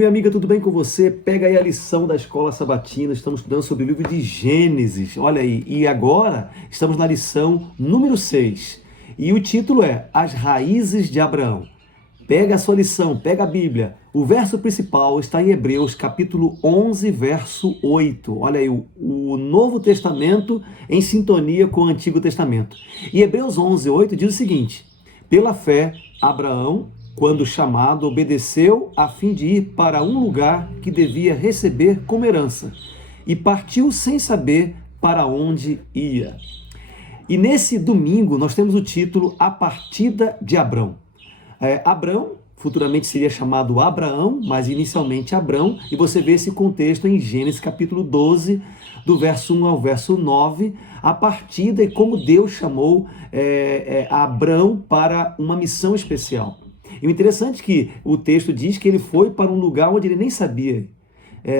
minha amiga, tudo bem com você? Pega aí a lição da Escola Sabatina, estamos estudando sobre o livro de Gênesis, olha aí, e agora estamos na lição número 6, e o título é As Raízes de Abraão. Pega a sua lição, pega a Bíblia, o verso principal está em Hebreus, capítulo 11, verso 8, olha aí, o Novo Testamento em sintonia com o Antigo Testamento. E Hebreus 11, 8 diz o seguinte: pela fé, Abraão, quando chamado, obedeceu a fim de ir para um lugar que devia receber como herança, e partiu sem saber para onde ia. E nesse domingo nós temos o título A Partida de Abrão. Abrão, futuramente seria chamado Abraão, mas inicialmente Abrão, e você vê esse contexto em Gênesis capítulo 12, do verso 1 ao verso 9, a partida e como Deus chamou Abrão para uma missão especial. E o interessante é que o texto diz que ele foi para um lugar onde ele nem sabia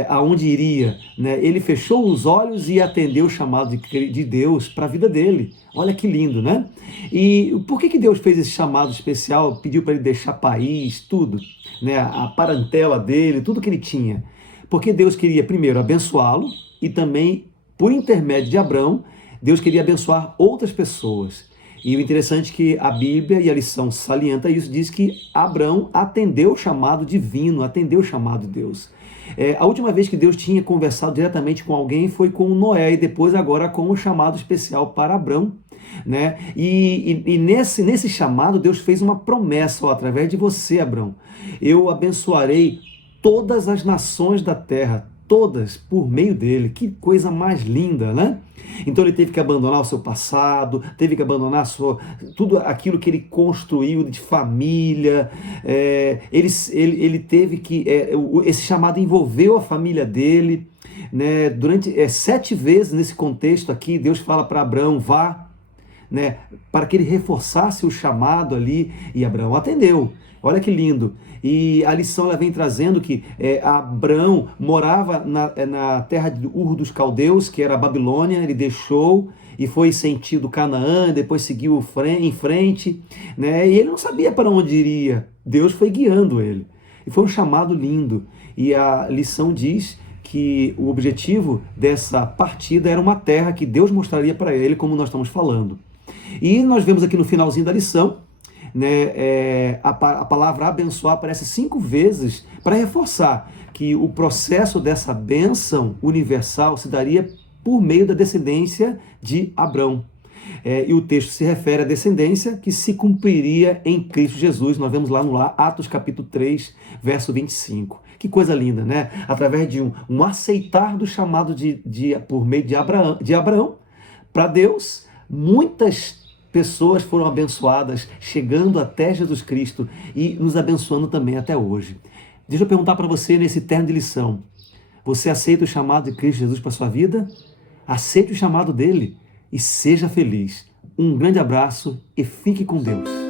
aonde iria, né? Ele fechou os olhos e atendeu o chamado de Deus para a vida dele. Olha que lindo, né? E por que Deus fez esse chamado especial, pediu para ele deixar país, tudo, né? A parentela dele, tudo que ele tinha? Porque Deus queria primeiro abençoá-lo e também, por intermédio de Abrão, Deus queria abençoar outras pessoas. E o interessante é que a Bíblia e a lição salienta isso, diz que Abrão atendeu o chamado divino, atendeu o chamado de Deus. A última vez que Deus tinha conversado diretamente com alguém foi com Noé e depois agora com o chamado especial para Abrão, né? E nesse chamado Deus fez uma promessa, através de você, Abrão, eu abençoarei todas as nações da terra, todas por meio dele. Que coisa mais linda, né? Então ele teve que abandonar o seu passado, teve que abandonar tudo aquilo que ele construiu de família, ele teve que, esse chamado envolveu a família dele, né? Durante 7 vezes nesse contexto aqui, Deus fala para Abraão, vá, né, para que ele reforçasse o chamado ali, e Abraão atendeu. Olha que lindo. E a lição ela vem trazendo que Abraão morava na terra de Ur dos Caldeus, que era a Babilônia. Ele deixou e foi sentido Canaã, depois seguiu em frente, né? E ele não sabia para onde iria. Deus foi guiando ele. E foi um chamado lindo. E a lição diz que o objetivo dessa partida era uma terra que Deus mostraria para ele, como nós estamos falando. E nós vemos aqui no finalzinho da lição, né, a palavra abençoar aparece 5 vezes para reforçar que o processo dessa bênção universal se daria por meio da descendência de Abrão. E o texto se refere à descendência que se cumpriria em Cristo Jesus. Nós vemos lá no Atos capítulo 3, verso 25. Que coisa linda, né? Através de um aceitar do chamado por meio de Abraão para Deus, muitas pessoas foram abençoadas, chegando até Jesus Cristo e nos abençoando também até hoje. Deixa eu perguntar para você nesse termo de lição: você aceita o chamado de Cristo Jesus para a sua vida? Aceite o chamado dele e seja feliz. Um grande abraço e fique com Deus.